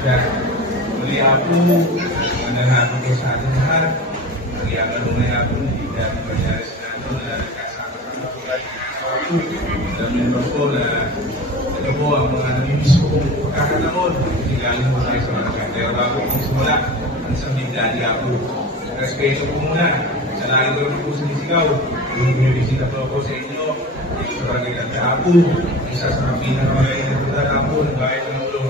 Yan. Muli ako, mananahan ko sa ating lahat. Nagyaman mo na ako, hindi na mangyari sa nato na kasama ka na po ay alam niyo ba po na ito po ang mga namimiss ko kong pagkakalamon. Hindi galing mo tayo sa mga kaya. Pero bago kong simula, ang samig dali ako. Respeto po muna. Sa lagi ko rin po sinisigaw. Bumibisita po ako sa inyo. Dito sa barangay Kanta-Apo. Isa sa mga pinakamagaling na Kanta-Apo. Nagbayad ng ulo.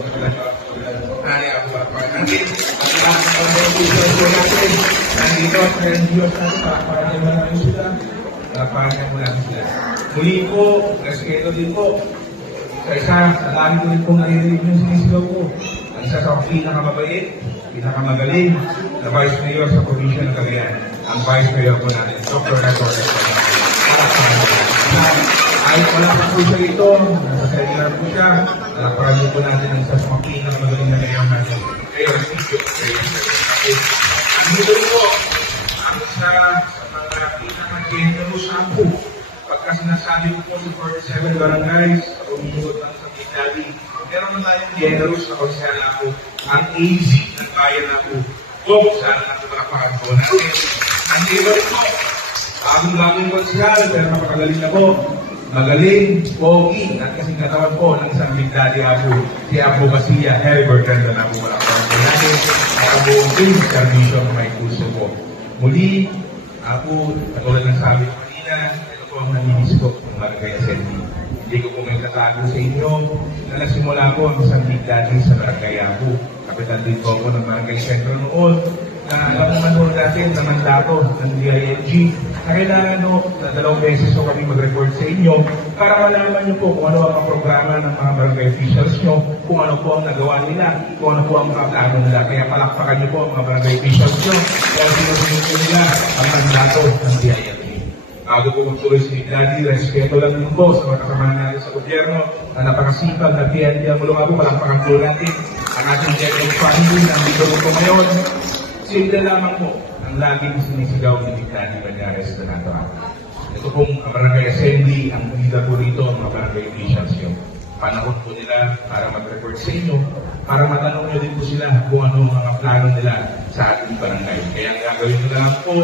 Hari ako pagpapagin. Ang lahat ng mga puso po natin. Nandito at ng Diyos natin. Pagpapagin mo namin sila. Pagpapagin mo namin sila. Muli po, respeto din po. Sa isa, sa lagi ko rin pong naririnig yung sinisigaw ko. Ang isa sa pinakamabait, pinakamagaling na Vice Mayor sa Provincia ng Cagayan. Ang Vice Mayor po natin, Dr. Torres. Ay, wala pa po siya ito. Nasa seminar po siya. Alakparan po natin ang isa sa mga pinakamagaling na mayor natin. Mayor, dito po, ang isa sa mga pinaka-generous po. Pagka sinasabi ko po sa 47 barangays, sa umingod ng sa Bigdali, meron na tayong generous na konsela po. Ang AZ ng bayan na po. Sana na po malakparan po natin. Ang iba rin po, bagong konsela, pero napakagaling na po. Magaling, pogi, at kasing katawan po ng isang Bigdali Apo, si Apo Basiya, Heribert Ganda na po malakparan po natin. At ang buong team, servisyo ng may puso po. Muli, Apo, katulad ng sabi ko kanina, ito po ang naminis ko ng Barangay Assembly. Hindi ko po may tatago sa inyo na nagsimula po ang isang Bigdali sa Barangay Apo. Kapitan din po ako ng Barangay Sentro noon na alam naman po natin na mandato ng DILG na kailangan na 2 beses po kami mag-report sa inyo para malaman nyo po kung ano ang programa ng mga barangay officials nyo, kung ano po ang nagawa nila, kung ano po ang mga plano nila. Kaya palakpakan nyo po ang mga barangay officials nyo kaya sinusunod po nila ang mandato ng DILG. Bago po magtuloy si Daddy, respeto lang naman po sa mga kasamahan natin sa gobyerno na napakasipag na PNP ang mulong ako, palakpakan po natin ang ating general family na dito po ngayon. Simple lamang po ang laging sinisigaw ni Daddy Banyares na nato. Ito pong Barangay Assembly, ang leader po rito, ang mga barangay officials yun. Panahon po nila para mag-report sa inyo, para matanong nyo din po sila kung ano ang mga plano nila sa ating barangay. Kaya ang gagawin nyo na lang po,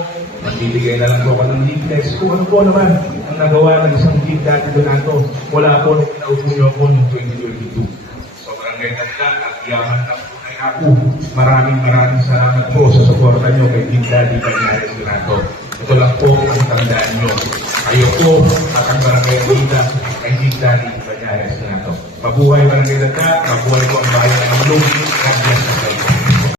magbibigay na lang po ako ng leaflets kung ano po naman ang nagawa ng isang Big Daddy Donato mula po nung pinaupo nyo ako noong 2022. So barangay Ganda at yaman na po ay ako. Maraming salamat po sa suporta nyo kay Big Daddy Banyares Donato. Ito lang po ang tandaan nyo. Kayo po at ang barangay Ganda kay Big Daddy Banyares Donato. Mabuhay barangay Ganda, mabuhay po ang bayan ng Mulong. God bless.